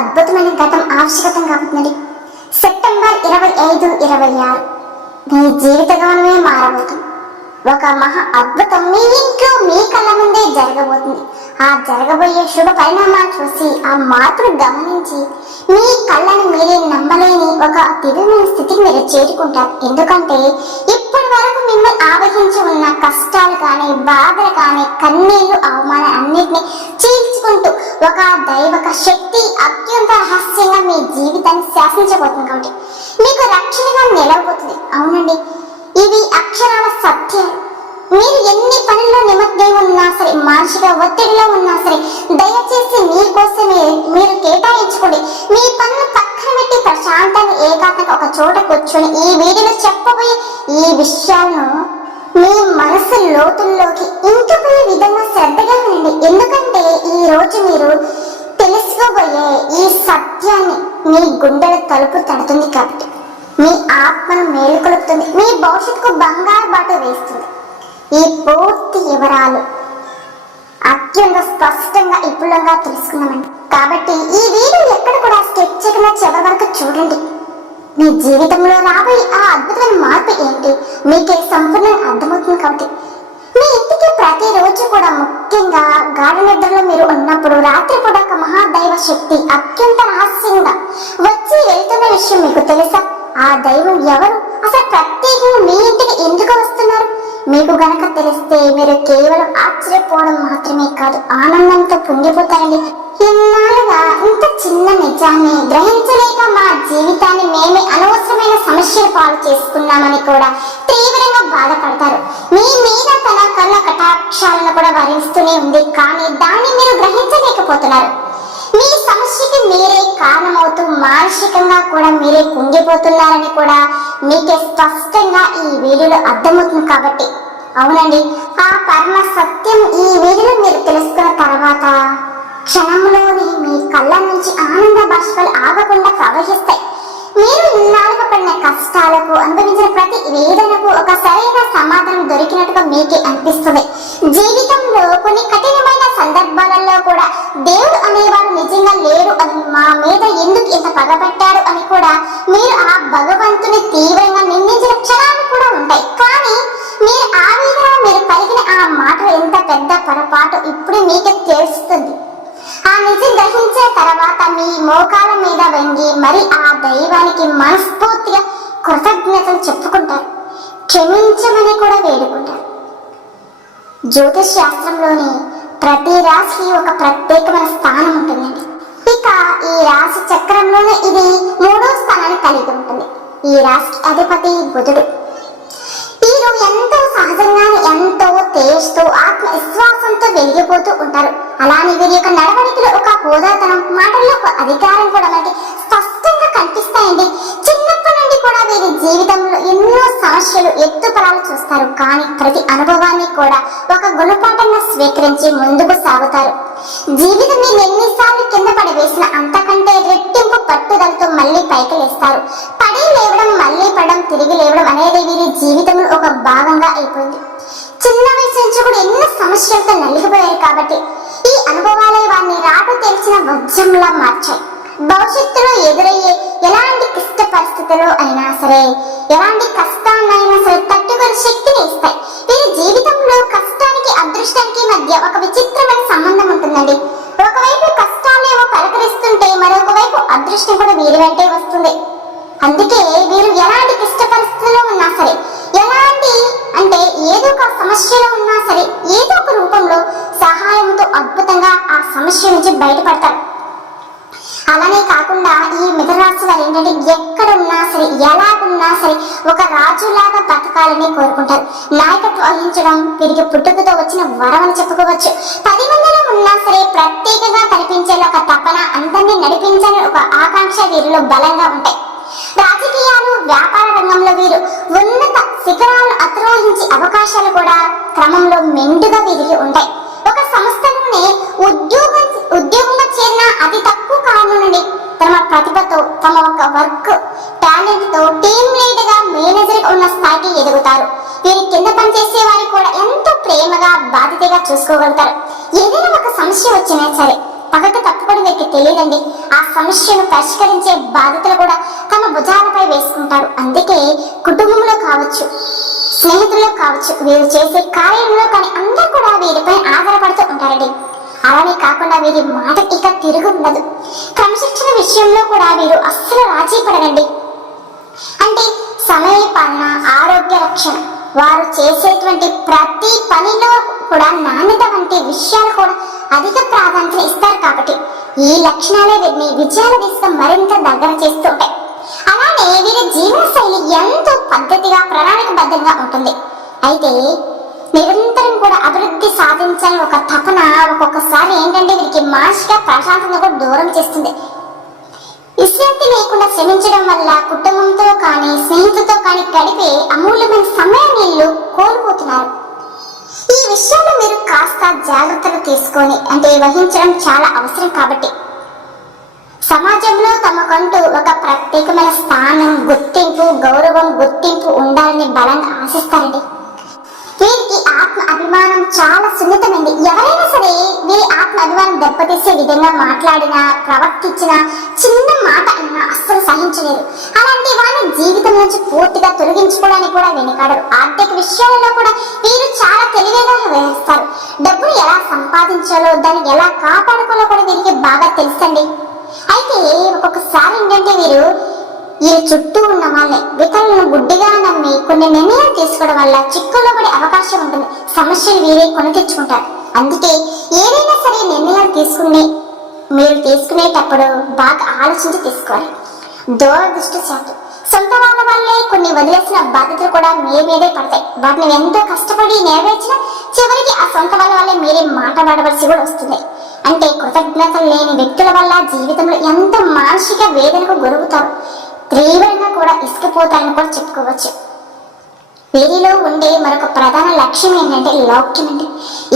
అద్భుతమైన ఘటన ఆవశ్యకతం కాబోతుంది. సెప్టెంబర్ 25, 26 మీ జీవితగానమే మారబోతుంది. ఒక మహా అద్భుతం మీ ఇంట్లో మీ కళ్ళ ముందే జరగబోతుంది. ఆ జరగబోయే శుభ పరిణామాలు చూసి ఆ మార్పును గమనించి మీ కళ్ళని మీరే నమ్మలేని ఒక దివ్యమైన స్థితికి మీరు చేరుకుంటారు. ఎందుకంటే ఇప్పటి వరకు మిమ్మల్ని ఆవహించి ఉన్న కష్టాలు కానీ, బాధలు కానీ, కన్నీళ్లు, అవమానం అన్నిటిని చీల్చుకుంటూ ఒక దైవక శక్తి అత్యంత రహస్యంగా మీ జీవితాన్ని శాసించబోతుంది. కాబట్టి మీకు రక్షణగా నిలవబోతుంది. అవునండి, ఇవి అక్షరాల సత్యాలు. మీరు ఎన్ని పనుల్లో నిమగ్నం ఉన్నా సరే, మానసిక ఒత్తిడిలో ఉన్నా సరే, దయచేసి మీకోసమే మీరు కేటాయించుకోండి. మీ పనులు పక్కన పెట్టి ప్రశాంతంగా ఏకాంతంగా ఒక చోట కూర్చొని ఈ వీడియోలో చెప్పబోయే ఈ విషయాలను మీ మనసు లోతుల్లోకి ఇంకిపోయే విధంగా శ్రద్ధగా వినండి. ఎందుకంటే ఈ రోజు మీరు తెలుసుకోబోయే ఈ సత్యాన్ని మీ గుండెల తలుపు తడుతుంది. కాబట్టి మీ ఆత్మను మేలుకొలుపుతుంది, మీ భవిష్యత్తుకు బంగారు బాట వేస్తుంది. ఈ పూర్తి వివరాలు అత్యంత స్పష్టంగా విపులంగా తెలుసుకున్నామండి. కాబట్టి ఈ వీడియో ఎక్కడ కూడా స్కిప్ చేయకుండా చివరి వరకు చూడండి. మీ జీవితంలో రాబోయే ఆ అద్భుతమైన మార్పు ఏంటి మీకే సంపూర్ణంగా అర్థమవుతుంది. కాబట్టి మీ ఇంటికి ప్రతిరోజు కూడా, ముఖ్యంగా గాఢ నిద్రలో మీరు ఉన్నప్పుడు రాత్రిపూట ఒక మహాదైవ శక్తి అత్యంత రహస్యంగా వచ్చి వెళ్తున్న విషయం మీకు తెలుసా? ఆ దైవం ఎవరు? అసలు ప్రత్యేకంగా మీ ఇంటికి ఎందుకు వస్తున్నారు? మీకు గనక తెలిస్తే మీరు కేవలం ఆశ్చర్యపోవడం మాత్రమే కాదు, ఆనందంతో పొంగిపోతారండి. ఇన్నాళ్ళుగా ఇంత చిన్న నిజాన్ని గ్రహించలేక మా జీవితాన్ని మేమే అనవసరమైన సమస్యల పాలు చేసుకున్నామని కూడా తీవ్రంగా బాధపడతారు. మీ మీద తన కళ్ళ కటాక్షాలను కూడా వరిస్తూనే ఉంది, కానీ దాన్ని మీరు గ్రహించలేకపోతున్నారు. మీ సమస్యకి మీరే కారణమవుతూ మానసికంగా కూడా మీరే కుంగిపోతున్నారని కూడా మీకే స్పష్టంగా ఈ వీడియోలో అర్థమవుతుంది. కాబట్టి అవునండి, ఆ పరమ సత్యం ఈ వీడియోలో మీరు తెలుసుకున్న తర్వాత క్షణంలోని మీ కళ్ళ నుంచి ఆనంద బాష్పాలు ఆగకుండా ప్రవహిస్తాయి. మీరు ఇన్నాళ్ళకు పడిన కష్టాలకు, అనుభవించిన ప్రతి వేదనకు ఒక సరైన సమాధానం దొరికినట్టుగా మీకే అనిపిస్తుంది. జీవితంలో కొన్ని కఠినమైన సందర్భాలలో కూడా దేవుడు అనేవాడు నిజంగా లేడు అని, మా మీద ఎందుకు ఇంత పగబట్టాడు అని కూడా మీరు ఆ భగవంతుని తీవ్రంగా నిందించిన క్షణాలు కూడా ఉంటాయి. కానీ మీరు ఆ విధంగా మీరు పలికిన ఆ మాటలు ఎంత పెద్ద పొరపాటు ఇప్పుడు మీకే తెలుస్తుంది. ఆ నిజం గ్రహించిన తర్వాత మీ మోకాల మీద వంగి మరి ఆ దైవానికి మనస్ఫూర్తిగా కృతజ్ఞతలు చెప్పుకుంటారు, క్షమించమని కూడా వేడుకుంటారు. జ్యోతిష్ శాస్త్రంలోని ప్రతి రాశికి ఒక ప్రత్యేకమైన స్థానం ఉంటుందండి. ఇక ఈ రాశి చక్రంలోనే ఇది 3వ స్థానాన్ని కలిగి ఉంటుంది. ఈ రాశికి అధిపతి బుధుడు. వీరు ఎంతో సహజంగానే ఎంతో తేజతో ఆత్మవిశ్వాసంతో వెలిగిపోతూ ఉంటారు. అలానే వీరి యొక్క నడవడికలో ఒక హోదాతనం, మాటల్లో ఒక అధికారం కూడా మనకి స్పష్టంగా కనిపిస్తాయండి. చిన్నప్పటి నుండి కూడా వీరి జీవితంలో ఎన్నో సమస్యలు, ఎత్తుపడాలు చూస్తారు. కానీ ప్రతి అనుభవాన్ని కూడా ఒక గుణపాఠంగా స్వీకరించి ముందుకు సాగుతారు. జీవితం మీరు ఎన్నిసార్లు కింద పడి వేసిన అంతకంటే రెట్టింపు పట్టుదలతో మళ్ళీ పైకి లేస్తారు. పడి లేవడం, మళ్ళీ పడడం, తిరిగి లేవడం అనేది వీరి జీవితంలో ఒక భాగంగా అయిపోయింది. చిన్న వయసు నుంచి కూడా ఎన్నో సమస్యలతో నలిగిపోయారు. కాబట్టి ఈ అనుభవాలే వారిని రాటు తెలిసిన వజ్రంలా మార్చాయి. భవిష్యత్తులో ఎదురయ్యే ఎలాంటి క్లిష్ట పరిస్థితుల్లో అయినా సరే, ఎలాంటి కష్టాన్నైనా సరే తట్టుకునే శక్తిని ఇస్తాయి. వీరి జీవితంలో కష్టానికి, అదృష్టానికి మధ్య ఒక విచిత్రమైన సంబంధం ఉంటుందండి. ఒకవైపు కష్టాలేమో పలకరిస్తుంటే మరొక వైపు అదృష్టం కూడా వీరి వెంటే వస్తుంది. అందుకే వీరు ఎలాంటి క్లిష్ట పరిస్థితుల్లో ఉన్నా సరే, ఎలాంటి అంటే ఏదో ఒక సమస్యలో ఉన్నా సరే, ఏదో ఒక రూపంలో సహాయంతో అద్భుతంగా ఆ సమస్య నుంచి బయటపడతారు. అలానే కాకుండా ఈ మిథునరాశి వారు ఏంటంటే ఎక్కడున్నా సరే, ఎలాగున్నా సరే ఒక రాజులాగా బతకాలని కోరుకుంటారు. నాయకత్వం వహించడం వీరికి పుట్టుకతో వచ్చిన వరం అని చెప్పుకోవచ్చు. 10 మందిలో ఉన్నా సరే ప్రత్యేకంగా కనిపించేలా ఒక తపన, అందరినీ నడిపించాలని ఒక ఆకాంక్ష వీరిలో బలంగా ఉంటాయి. రాజకీయాలు, వ్యాపార రంగంలో వీరు ఉన్నత శిఖరాలను అధిరోహించే అవకాశాలు కూడా క్రమంలో మెండుగా వీరికి ఉంటాయి. ఒక సంస్థలోనే ఉద్యోగంగా చేరిన అతి తక్కువ కాలం నుండి తమ ప్రతిభతో, తమ ఒక వర్క్ టాలెంట్ తో టీం లీడర్ గా, మేనేజర్ ఉన్న స్థాయికి ఎదుగుతారు. వీరి కింద పనిచేసే వారు కూడా ఎంతో ప్రేమగా, బాధ్యతగా చూసుకోగలుగుతారు. ఏదైనా ఒక సమస్య వచ్చినా సరే పగకు తప్పుకొని వీరికి తెలియదండి. ఆ సమస్యను పరిష్కరించే బాధ్యతలు కూడా తమ భుజాలపై వేసుకుంటారు. అందుకే కుటుంబంలో కావచ్చు, స్నేహితుల్లో కావచ్చు, వీరు చేసే కార్యంలో కానీ అందరూ కూడా వీరిపై ఆధారపడుతూ ఉంటారండి. అలానే కాకుండా వీరి మాట ఇక తిరుగు ఉండదు. క్రమశిక్షణ విషయంలో కూడా వీరు అస్సలు రాజీ పడరండి. అంటే సమయ పాలన, ఆరోగ్య రక్షణ, వారు చేసేటువంటి ప్రతి పనిలో కూడా నాణ్యత వంటి విషయాలు కూడా అధిక ప్రాధాన్యత ఇస్తారు. కాబట్టి ఈ లక్షణాలే వీరిని విజయాల దిశగా మరింత దగ్గర చేస్తూ ఉంటాయి. అలానే వీరి జీవన శైలి ఎంతో పద్ధతిగా, ప్రణాళికబద్ధంగా ఉంటుంది. అయితే నిరంతరం కూడా అభివృద్ధి సాధించాలని ఒక తపన ఒక్కొక్కసారి ఏంటంటే వీరికి మానసిక ప్రశాంతత కూడా దూరం చేస్తుంది. విశ్రాంతి లేకుండా శ్రమించడం వల్ల కుటుంబంతో కానీ స్నేహితులతో కానీ గడిపే అమూల్యమైన సమయం వీళ్ళు కోల్పోతున్నారు. ఈ విషయంలో మీరు కాస్త జాగ్రత్తలు తీసుకొని వహించడం చాలా అవసరం. కాబట్టి సమాజంలో తమకంటూ ఒక ప్రత్యేకమైన స్థానం, గుర్తింపు, గౌరవం, గుర్తింపు ఉండాలని బలంగా ఆశిస్తారండి. వీరికి ఆత్మ అభిమానం చాలా సున్నితమైంది. ఎవరైనా సరే వీరి ఆత్మ అభిమానం దెబ్బతీసే విధంగా మాట్లాడినా, ప్రవర్తించిన చిన్న మాట అయినా అస్సలు సహించలేరు. అలాంటి వారిని జీవితం నుంచి పూర్తిగా తొలగించుకోవడానికి కూడా వెనుకాడరు. ఆర్థిక విషయాలలో కూడా వీరు చాలా తెలివిగా వ్యవహరిస్తారు. డబ్బును ఎలా సంపాదించాలో, దాన్ని ఎలా కాపాడుకోవాలో కూడా వీరికి బాగా తెలుసండి. అయితే ఒక్కొక్కసారి ఏంటంటే వీరు చుట్టూ ఉన్న వాళ్ళే వికలను గుడ్డిగా నమ్మి కొన్ని నిర్ణయాలు తీసుకోవడం వల్ల చిక్కుల్లో పడే అవకాశం ఉంటుంది. సమస్యలు వీరే కొని తెచ్చుకుంటారు. అందుకే ఏదైనా సరే నిర్ణయాలు మీరు తీసుకునేటప్పుడు బాగా ఆలోచించి తీసుకోవాలి. దురదృష్టవశాత్తు సొంత వాళ్ళ వల్లే కొన్ని వదిలేసిన బాధ్యతలు కూడా మీ మీదే పడతాయి. వాటిని ఎంతో కష్టపడి నెరవేర్చిన చివరికి ఆ సొంత వాళ్ళ వల్లే మీరే మాట్లాడవలసి కూడా వస్తుంది. అంటే కృతజ్ఞతలు లేని వ్యక్తుల వల్ల జీవితంలో ఎంతో మానసిక వేదనకు గురవుతారు. తీవ్రంగా కూడా ఇసుకుపోతారని కూడా చెప్పుకోవచ్చు. వీరిలో ఉండే మరొక ప్రధాన లక్ష్యం ఏంటంటే లౌక్యం అండి.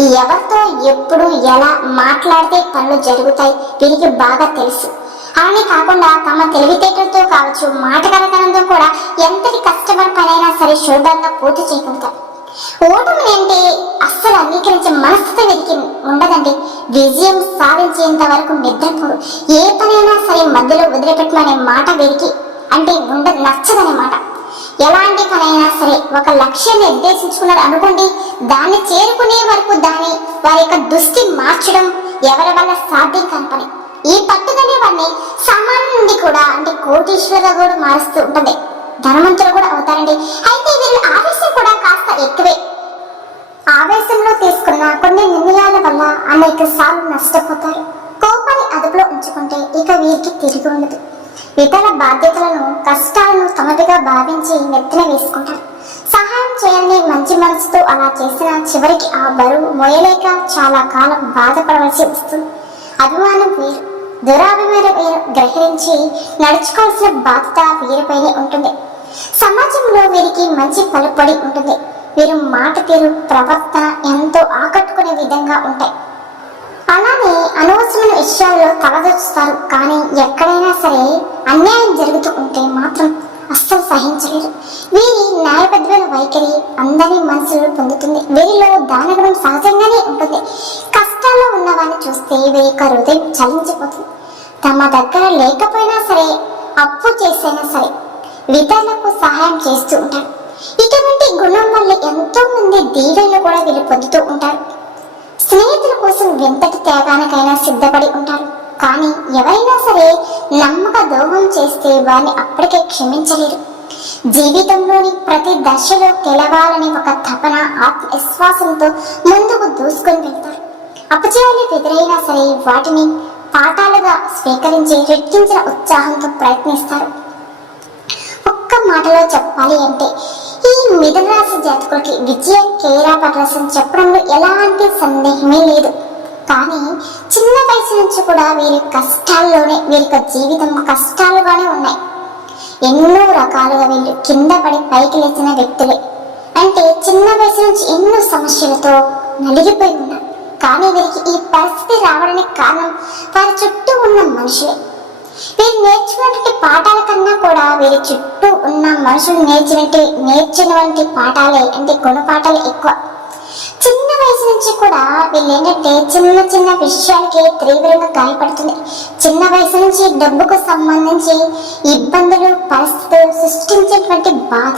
ఈ ఎవరితో ఎప్పుడు ఎలా మాట్లాడితే పనులు జరుగుతాయి వీరికి బాగా తెలుసు. అలానే కాకుండా తమ తెలివితేటలతో కావచ్చు, మాటకారతనంతో కూడా ఎంతటి కష్టపడి పనైనా సరే శుభ్రంగా పూర్తి చేయగలుగుతారు. ఓటమిని అంటే అస్సలు అంగీకరించే మనస్థితి వీరికి ఉండదండి. విజయం సాధించేంత వరకు నిద్రపోరు. ఏ పనైనా సరే మధ్యలో వదిలిపెట్టమనే మాట వీరికి నచ్చదనమాట. ఎలాంటి పనైనా సరే ఒక లక్ష్యాన్ని నిర్దేశించుకున్నారు అనుకోండి, దాన్ని చేరుకునే వరకు వారి యొక్క దృష్టి మార్చడం ఎవరి వల్ల సాధ్యం కాని పని. ఈ పట్టుదలే వారిని సామాన్య నుండి కూడా కోటీశ్వరుగా కూడా మారుస్తూ ఉంటుంది. ధనవంతులు కూడా అవుతారండి. అయితే వీరి ఆవేశం కూడా కాస్త ఎక్కువే. ఆవేశంలో తీసుకున్న కొన్ని నిర్ణయాల వల్ల అనేక సార్లు నష్టపోతారు. కోపాన్ని అదుపులో ఉంచుకుంటే ఇక వీరికి తిరిగి ఉండదు. ఇతర బాధ్యతలను, కష్టాలను తమదిగా భావించి నెత్తిన వేసుకుంటారు. సహాయం చేయాలని మంచి మనసుతో అలా చేసిన చివరికి ఆ బరువు మోయలేక చాలా కాలం బాధపడవలసి వస్తుంది. అభిమానం వేరు, దురాభిమానం వేరు గ్రహించి నడుచుకోవాల్సిన బాధ్యత వీరిపైనే ఉంటుంది. సమాజంలో వీరికి మంచి పలుపడి ఉంటుంది. వీరు మాట తీరు, ప్రవర్తన ఎంతో ఆకట్టుకునే విధంగా ఉంటాయి. అలానే అనవసరమైన విషయాల్లో తలదొచ్చుతారు. కానీ ఎక్కడైనా సరే అన్యాయం జరుగుతూ ఉంటే మాత్రం అస్సలు సహించలేరు. వీరి న్యాయబద్ధమైన వైఖరి అందరి మనసులో పొందుతుంది. వీరిలో దానగుణం సహజంగానే ఉంటుంది. కష్టాల్లో ఉన్న వారిని చూస్తే వీరి హృదయం చలించిపోతుంది. తమ దగ్గర లేకపోయినా సరే, అప్పు చేసైనా సరే ఇతరులకు సహాయం చేస్తూ ఉంటారు. ఇటువంటి గుణం వల్ల ఎంతో మంది దీవెనలు కూడా వీళ్ళు పొందుతూ ఉంటారు. స్నేహితుల కోసం ఎంతటి త్యాగానికైనా సిద్ధపడి ఉంటారు. కానీ ఎవరైనా సరే నమ్మక ద్రోహం చేస్తే వారిని అప్పటికే క్షమించలేరు. జీవితంలోని ప్రతి దశలో గెలవాలని ఒక తపన, ఆత్మవిశ్వాసంతో ముందుకు దూసుకొని వెళ్తారు. అపజయాలు ఎదురైనా సరే వాటిని పాఠాలుగా స్వీకరించి రెట్టించిన ఉత్సాహంతో ప్రయత్నిస్తారు. ఒక్క మాటలో చెప్పాలి అంటే ఈ మిథున రాశి జాతకులకి విజయ కేరాపరసం చెప్పడంలో ఎలాంటి సందేహమే లేదు. కానీ చిన్న వయసు నుంచి కూడా వీరి కష్టాల్లోనే, వీరి జీవితం కష్టాలుగానే ఉన్నాయి. ఎన్నో రకాలుగా వీళ్ళు కింద పడి పైకి లేచిన వ్యక్తులే. అంటే చిన్న వయసు నుంచి ఎన్నో సమస్యలతో నలిగిపోయి ఉన్నారు. కానీ వీరికి ఈ పరిస్థితి రావడానికి కారణం వారి చుట్టూ ఉన్న మనుషులే. వీరు నేర్చుకున్నటువంటి పాఠాల కన్నా కూడా వీరి చుట్టూ ఉన్న మనుషులు నేర్చినటువంటి పాఠాలే, గుణపాఠాలు ఎక్కువ. చిన్న వయసు నుంచి కూడా వీళ్ళు ఏంటంటే చిన్న చిన్న విషయాలకి తీవ్రంగా గాయపడుతుంది. చిన్న వయసు నుంచి డబ్బుకు సంబంధించి ఇబ్బందులు, పరిస్థితులు సృష్టించేటువంటి బాధ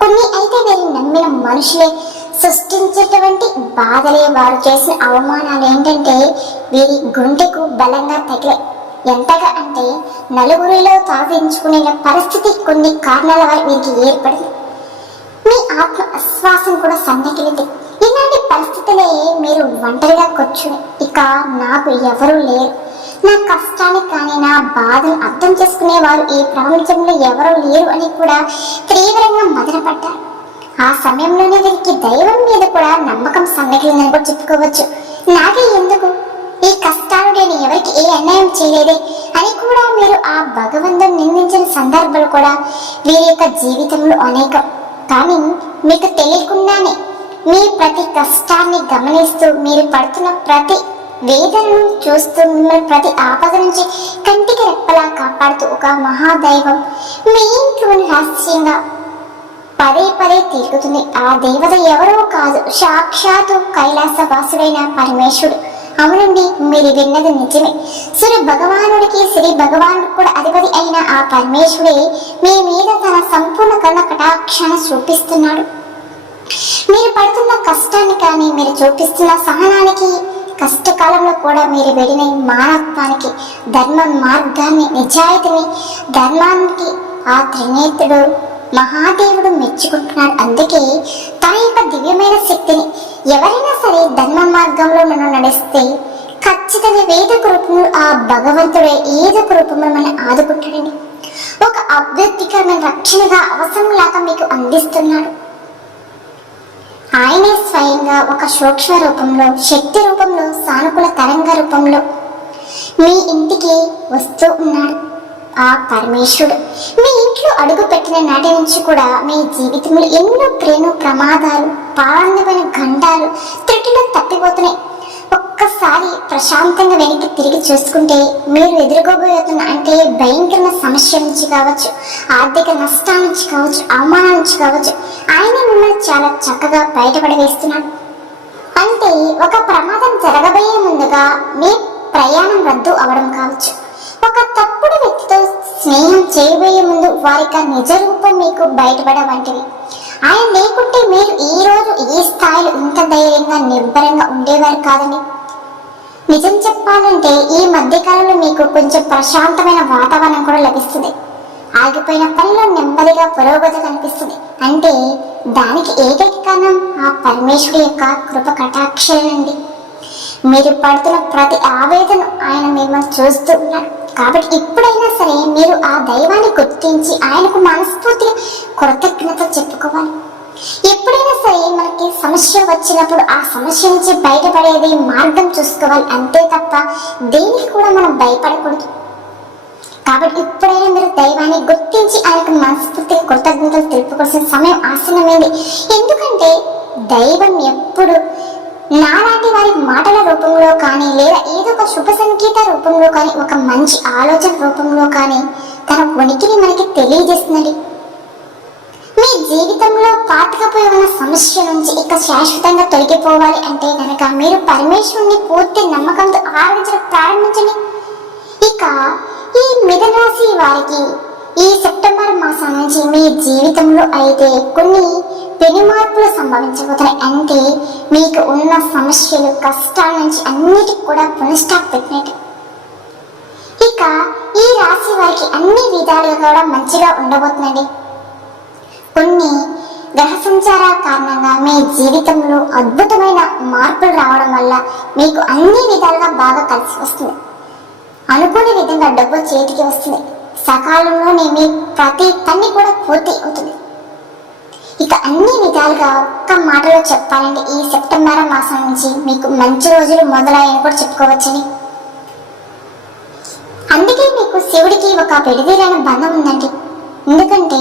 కొన్ని అయితే వీరు నమ్మిన మనుషులే సృష్టించేటువంటి బాధలే, వారు చేసిన అవమానాలు ఏంటంటే వీరి గుండెకు బలంగా తగిలే. ఎంతగా అంటే నలుగురిలో సాధించుకునే పరిస్థితి కొన్ని కారణాల వల్ల వీరికి ఏర్పడింది. మీ ఆత్మ విశ్వాసం కూడా సన్నగిలింది. ఇలాంటి పరిస్థితులే మీరు ఒంటరిగా కూర్చుని ఇక నాకు ఎవరూ లేరు, నా కష్టాన్ని కానీ నా బాధను అర్థం చేసుకునేవారు ఈ ప్రపంచంలో ఎవరూ లేరు అని కూడా తీవ్రంగా మదనపడ్డారు. ఆ సమయంలోనే వీరికి దైవం మీద కూడా నమ్మకం సన్నగిలిందని కూడా చెప్పుకోవచ్చు. నాకే ఎందుకు ఈ కష్టాలు, నేను ఎవరికి ఏ అన్యాయం చేయలేదే అని కూడా మీరు ఆ భగవంతుని నిందించిన సందర్భాలు కూడా వీరి యొక్క జీవితంలో అనేకం. కానీ మీకు తెలియకుండానే మీ ప్రతి కష్టాన్ని గమనిస్తూ, మీరు పడుతున్న ప్రతి వేదనను చూస్తూ, మిమ్మల్ని ప్రతి ఆపద నుంచి కంటికి రెప్పలా కాపాడుతూ ఒక మహాదైవం మీ ఇంట్లోని రహస్యంగా పదే పదే తిరుగుతుంది. ఆ దేవత ఎవరో కాదు, సాక్షాత్తు కైలాసవాసుడైన పరమేశ్వరుడు. అవునండి, మీరు విన్నది నిజమే. సూర్య భగవానుడికి, శ్రీ భగవానుడు కూడా అధిపతి అయిన ఆ పరమేశ్వరుడే మీ మీద తన సంపూర్ణ కరుణ కటాక్షాన్ని చూపిస్తున్నాడు. మీరు పడుతున్న కష్టాన్ని కానీ, మీరు చూపిస్తున్న సహనానికి, కష్టకాలంలో కూడా మీరు వెళ్ళిన మానవత్వానికి, ధర్మ మార్గాన్ని, నిజాయితీని, ధర్మానికి ఆ త్రినేత్రుడు మహాదేవుడు మెచ్చుకుంటున్నాడు. అందుకే తన యొక్క దివ్యమైన శక్తిని ఎవరైనా సరే ధర్మ మార్గంలో మనం నడిస్తే ఖచ్చితంగా వేదక రూపంలో ఆ భగవంతుడే ఏదొక రూపంలో మనం ఆదుకుంటాడండి. ఒక అభ్యుత్తికరమైన రక్షణగా అవసరంలాగా మీకు అందిస్తున్నాడు. ఆయనే స్వయంగా ఒక సూక్ష్మ రూపంలో, శక్తి రూపంలో, సానుకూల తరంగ రూపంలో మీ ఇంటికి వస్తూ ఉన్నాడు. ఆ పరమేశ్వరుడు మీ ఇంట్లో అడుగు పెట్టిన నాటి నుంచి కూడా మీ జీవితంలో ఎన్నో ప్రేమ ప్రమాదాలు, పారందమైన గండాలు, త్రుటిలో తప్పిపోతున్నాయి. ఒక్కసారి ప్రశాంతంగా వెనక్కి తిరిగి చూసుకుంటే మీరు ఎదుర్కోబోతున్న అంటే భయంకరమైన సమస్య నుంచి కావచ్చు, ఆర్థిక నష్టాల నుంచి కావచ్చు, అవమానాల నుంచి కావచ్చు, ఆయన మిమ్మల్ని చాలా చక్కగా బయటపడవేస్తున్నాడు. అంటే ఒక ప్రమాదం జరగబోయే ముందుగా మీ ప్రయాణం రద్దు అవడం కావచ్చు, ఒక తప్పుడు వ్యక్తితో స్నేహం చేయబోయే ముందు వారికి నిజ రూపం మీకు బయటపడ వంటివి. ఆయన లేకుంటే మీరు ఈ రోజు ఈ స్థాయిలో ఇంత ధైర్యంగా, నిర్భరంగా ఉండేవారు కాదని. నిజం చెప్పాలంటే ఈ మధ్యకాలంలో మీకు కొంచెం ప్రశాంతమైన వాతావరణం కూడా లభిస్తుంది. ఆగిపోయిన పనిలో నెమ్మదిగా పురోగతి కనిపిస్తుంది. అంటే దానికి ఏకైక కారణం ఆ పరమేశ్వరుడి యొక్క కృప కటాక్షాలండి. మీరు పడుతున్న ప్రతి ఆవేదన ఆయన మిమ్మల్ని చూస్తూ ఉన్నారు. కాబట్టి ఇప్పుడైనా సరే మీరు ఆ దైవాన్ని గుర్తించి ఆయనకు మనస్ఫూర్తిగా కృతజ్ఞత చెప్పుకోవాలి. ఎప్పుడైనా సరే మనకి సమస్య వచ్చినప్పుడు ఆ సమస్య నుంచి బయటపడేది మార్గం చూసుకోవాలి, అంతే తప్ప దేనికి కూడా మనం భయపడకూడదు. కాబట్టి ఇప్పుడైనా మీరు దైవాన్ని గుర్తించి ఆయనకు మనస్ఫూర్తిగా కృతజ్ఞతలు తెలుపుకోవాల్సిన సమయం ఆసన్నమైంది. ఎందుకంటే దైవం ఎప్పుడు నాలాంటి వారి మాటల రూపంలో కానీ, లేదా ఏదో ఒక శుభ సంకేత రూపంలో కానీ, ఒక మంచి ఆలోచన రూపంలో కానీ తన ఉనికిని మనకి తెలియజేస్తున్నది. మీ జీవితంలో పాతుకపోయి ఉన్న సమస్య నుంచి ఇక శాశ్వతంగా తొలగిపోవాలి అంటే కనుక మీరు పరమేశ్వరుని పూర్తి నమ్మకంతో ఆరాధించడం ప్రారంభించండి. ఇక ఈ మిథున రాశి వారికి ఈ సెప్టెంబర్ మాసం నుంచి మీ జీవితంలో అయితే కొన్ని పెను మార్పులు సంభవించబోతున్నాయి. అంటే మీకు ఉన్న సమస్యలు, కష్టాల నుంచి అన్నిటికి కూడా పునఃస్టాప్ పెట్టినట్టు. ఇక ఈ రాశి వారికి అన్ని విధాలుగా కూడా మంచిగా ఉండబోతుందండి. కొన్ని గ్రహ సంచారాల కారణంగా మీ జీవితంలో అద్భుతమైన మార్పులు రావడం వల్ల మీకు అన్ని విధాలుగా బాగా కలిసి వస్తుంది. అనుకోని విధంగా డబ్బు చేతికి వస్తుంది. సకాలంలోనే మీ ప్రతి పని కూడా పూర్తి అవుతుంది. ఇక అన్ని విధాలుగా ఒక్క మాటలో చెప్పాలంటే ఈ సెప్టెంబర్ మాసం నుంచి మీకు మంచి రోజులు మొదలయ్యని కూడా చెప్పుకోవచ్చని. అందుకే మీకు శివుడికి ఒక విడదీరైన బంధం ఉందండి. ఎందుకంటే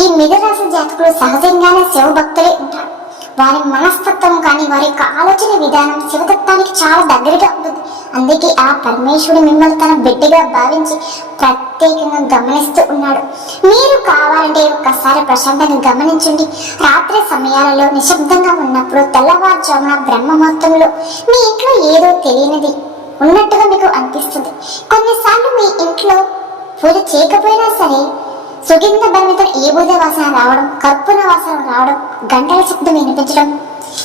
ఈ మిథున రాశి జాతకులు సహజంగానే శివ భక్తులే ఉంటారు. వారి మనస్తత్వం కానీ వారి యొక్క ఆలోచన విధానం శివతత్వానికి చాలా దగ్గరగా ఉంటుంది. అందుకే ఆ పరమేశ్వరుడు మిమ్మల్ని తన బిడ్డగా భావించి ప్రత్యేకంగా గమనిస్తూ ఉన్నాడు. మీరు కావాలంటే ఒక్కసారి ప్రశాంతంగా గమనించండి. రాత్రి సమయాలలో నిశ్శబ్దంగా ఉన్నప్పుడు తెల్లవారుజామున బ్రహ్మ మొత్తంలో మీ ఇంట్లో ఏదో తెలియనిది ఉన్నట్టుగా మీకు అనిపిస్తుంది. కొన్నిసార్లు మీ ఇంట్లో పూజ చేయకపోయినా సరే సుగంధ భరిత ఏబోధ వాసన రావడం, కర్పూర వాసన రావడం, గంటల శబ్దం వినిపించడం,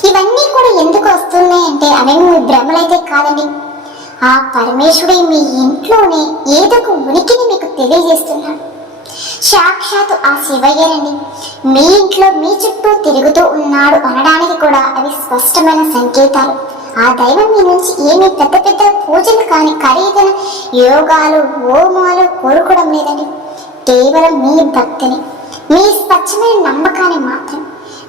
ఇవన్నీ కూడా ఎందుకు వస్తున్నాయంటే అవేమి మీ భ్రమలైతే కాదండి. ఆ పరమేశ్వరుడు మీ ఇంట్లోనే ఏదో ఒక ఉనికిని మీకు తెలియజేస్తున్నాడు. సాక్షాత్తు ఆ శివయ్యేనండి మీ ఇంట్లో మీ చుట్టూ తిరుగుతూ ఉన్నాడు అనడానికి కూడా అవి స్పష్టమైన సంకేతాలు. ఆ దైవం మీ నుంచి ఏమీ పెద్ద పెద్ద పూజలు కానీ ఖరీదైన యోగాలు హోమాలు కోరుకోవడం లేదండి. కేవలం మీ భక్తిని, మీ స్వచ్ఛమైన నమ్మకాన్ని మాత్రం,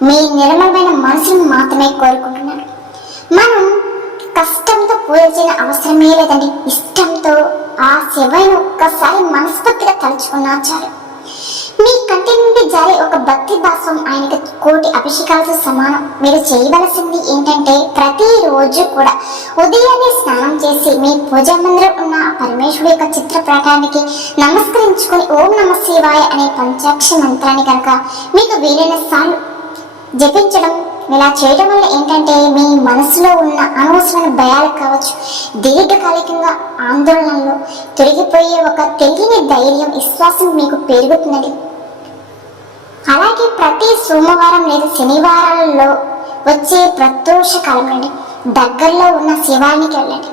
మీ నిర్మలమైన మనసును మాత్రమే కోరుకుంటున్నాడు. మనం కష్టంతో పూజ చేయని అవసరమే లేదండి. ఇష్టంతో ఆ శివయ్యను ఒక్కసారి మనస్ఫూర్తిగా తలుచుకున్నా చాలు. మీ కంటి నుండి జారే ఒక భక్తి భాసం ఆయనకి కోటి అభిషేకాలతో సమానం. మీరు చేయవలసింది ఏంటంటే ప్రతిరోజు కూడా ఉదయాన్నే స్నానం చేసి మీ పూజా మందిరం ఉన్న పరమేశ్వరుడు యొక్క చిత్రపటానికి నమస్కరించుకొని ఓం నమ శివాయ అనే పంచాక్షి మంత్రాన్ని కనుక మీకు వీలైన సార్లు జపించడం. ఇలా చేయడం వల్ల ఏంటంటే మీ మనసులో ఉన్న అనవసరమైన భయాలు కావచ్చు, దీర్ఘకాలికంగా ఆందోళనలో తొలగిపోయే ఒక తెలియని ధైర్యం, విశ్వాసం మీకు పెరుగుతున్నది. అలాగే ప్రతి సోమవారం లేదా శనివారాలలో వచ్చే ప్రదోష కాలం నుండి దగ్గరలో ఉన్న శివానికి వెళ్ళండి.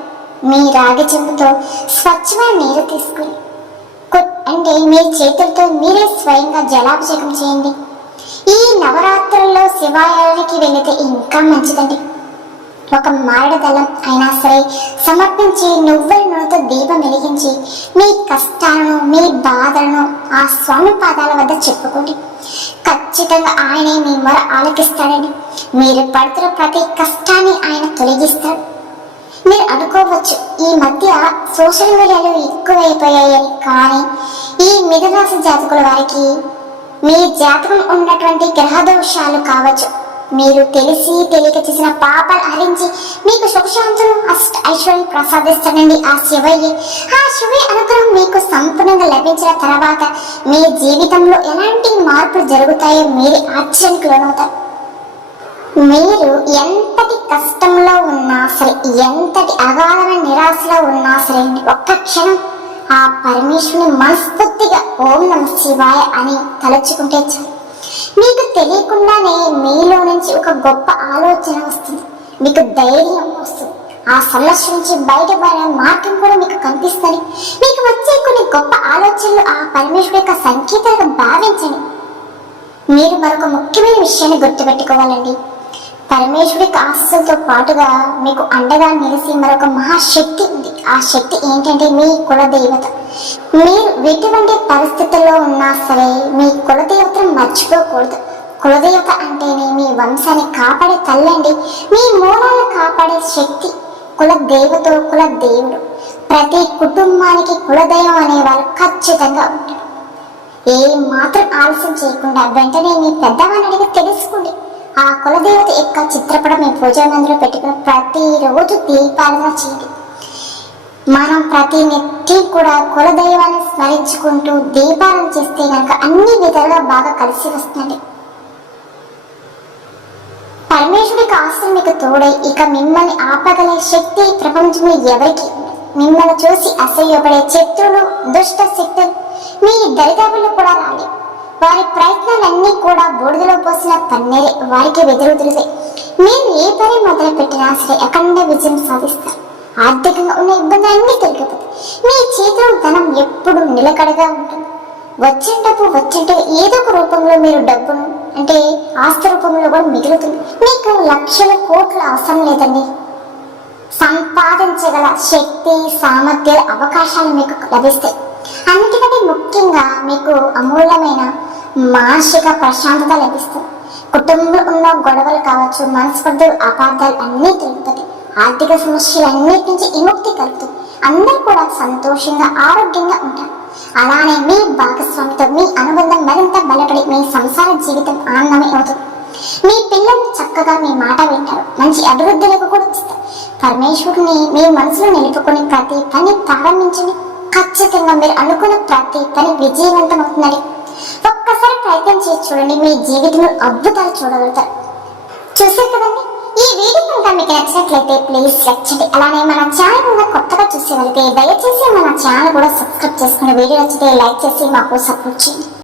మీ రాగి చెంబుతో స్వచ్ఛమైన నీరు తీసుకుని అంటే మీ చేతులతో మీరే స్వయంగా జలాభిషేకం చేయండి. ఈ నవరాత్రుల్లో శివాలయానికి వెళితే ఇంకా మంచిదండి. ఒక మామిడి దళం అయినా సరే సమర్పించి నువ్వుల నూనెతో దీపం వెలిగించి మీ కష్టాలను మీ బాధలను ఆ స్వామి పాదాల వద్ద చెప్పుకోండి. ఖచ్చితంగా ఆయనే మీ మొర ఆలకిస్తాడండి. మీరు పడుతున్న ప్రతి కష్టాన్ని ఆయన తొలగిస్తాడు. మీరు అనుకోవచ్చు ఈ మధ్య సోషల్ మీడియాలో ఎక్కువైపోయాయని, కానీ ఈ మిథునరాశి జాతకుల వారికి మీ జాతకం ఉన్నటువంటి గ్రహదోషాలు కావచ్చు, మీరు తెలిసి తెలియక చేసిన పాపాలు హరించి మీకు సుఖశాంతులు ఐశ్వర్యం ప్రసాదిస్తానండి ఆ శివయ్య. ఆ శివయ్య అనుగ్రహం మీకు సంపూర్ణంగా లభించిన తర్వాత మీ జీవితంలో ఎలాంటి మార్పులు జరుగుతాయో మీరు ఆశ్చర్యానికి లోనవుతారు. మీరు ఎంతటి కష్టంలో ఉన్నా సరే, ఎంతటి అగాధమైన నిరాశలో ఉన్నా సరే, ఒక్క క్షణం ఆ పరమేశ్వరుని మనస్ఫూర్తిగా ఓం నమ శివాయ అని తలుచుకుంటే చాలు. మీకు తెలియకుండానే మీలో నుంచి ఒక గొప్ప ఆలోచన వస్తుంది, మీకు ధైర్యం వస్తుంది. ఆ సమస్య నుంచి బయటపడే మార్గం కూడా మీకు కనిపిస్తుంది. మీకు వచ్చే కొన్ని గొప్ప ఆలోచనలు ఆ పరమేశ్వరుడు యొక్క సంకేతాలుగా భావించండి. మీరు మరొక ముఖ్యమైన విషయాన్ని గుర్తుపెట్టుకోవాలండి. పరమేశ్వరుడికి ఆశలతో పాటుగా మీకు అండగా నిలిచి మరొక మహాశక్తి ఉంది. ఆ శక్తి ఏంటంటే మీ కులదేవత. మీరు ఎటువంటి పరిస్థితుల్లో ఉన్నా సరే మీ కులదేవతను మర్చిపోకూడదు. కులదేవత అంటేనే మీ వంశాన్ని కాపాడే తల్లండి, మీ మూలాలను కాపాడే శక్తి. కులదేవతో కులదేవుడు. ప్రతి కుటుంబానికి కులదైవం అనేవారు ఖచ్చితంగా ఉంటారు. ఏ మాత్రం ఆలస్యం చేయకుండా వెంటనే మీ పెద్దవాళ్ళని అడిగి తెలుసుకోండి. ఆ కులదేవత యొక్క చిత్రపటం మీ పూజా మందిరంలో పెట్టుకుని ప్రతిరోజు దీపాలను చేయండి. మనం ప్రతి నెత్తి కూడా కులదైవాన్ని స్మరించుకుంటూ దీపాలను చేస్తే కనుక అన్ని విధాలుగా బాగా కలిసి వస్తుంది. పరమేశ్వరుడికి ఆశలు మీకు తోడై ఇక మిమ్మల్ని ఆపగల శక్తి ప్రపంచంలో ఎవరికి ఉండదు. మిమ్మల్ని చూసి అసహ్యపడే శత్రువులు, దుష్ట శక్తులు మీ దరిదాపుల్లో కూడా రాలేదు. వారి ప్రయత్నాలన్నీ కూడా బూడిదలో పోసిన పన్నీరే, వారికి వెదురుదురుదే. మీరు ఏ పని మొదలు పెట్టినా సరే అఖండ విజయం సాధిస్తారు. ఆర్థికంగా ఉన్న ఇబ్బందులన్నీ తొలగిపోతాయి. మీ చేతిలో ధనం ఎప్పుడు నిలకడగా ఉంటుంది. వచ్చింటే ఏదో ఒక రూపంలో మీరు డబ్బును అంటే ఆస్తి రూపంలో కూడా మిగులుతుంది. మీకు లక్షల కోట్ల అవసరం లేదండి. సంపాదించగల శక్తి, సామర్థ్యాల అవకాశాలు మీకు లభిస్తాయి. అన్నిటికంటే ముఖ్యంగా మీకు అమూల్యమైన మానసిక ప్రశాంతత లభిస్తుంది. కుటుంబంలో ఉన్న గొడవలు కావచ్చు, మనస్పర్ధలు, అపార్థాలు అన్నీ తొలుగుతాయి. ఆర్థిక సమస్యలన్నిటి నుంచి విముక్తి కలుగుతుంది. అందరూ కూడా సంతోషంగా ఆరోగ్యంగా ఉంటారు. అలానే మీ భాగస్వామితో మీ అనుబంధం మరింత బలపడి మీ సంసార జీవితం ఆనందమే అవుతుంది. మీ పిల్లలు చక్కగా మీ మాట వింటారు, మంచి అభివృద్ధిలకు కూడా వస్తారు. పరమేశ్వరుని మీ మనసులో నిలుపుకొని ప్రతి పని ప్రారంభించండి. ఖచ్చితంగా మీరు అనుకున్న ప్రతి పని విజయవంతం అవుతుందండి. ఒక్కసారి ప్రయత్నం చేసి చూడండి, మీ జీవితంలో అద్భుతాలు చూడగలుగుతారు. చూసారు కదండి, ఈ వీడియో కనుక మీకు నచ్చినట్లయితే ప్లీజ్ లైక్ చేయండి. అలానే మన ఛానల్ కూడా కొత్తగా చూసేవాళ్ళకి దయచేసి మన ఛానల్ కూడా సబ్స్క్రైబ్ చేసుకుని వీడియో నచ్చితే లైక్ చేసి మాకు సపోర్ట్ చేయండి.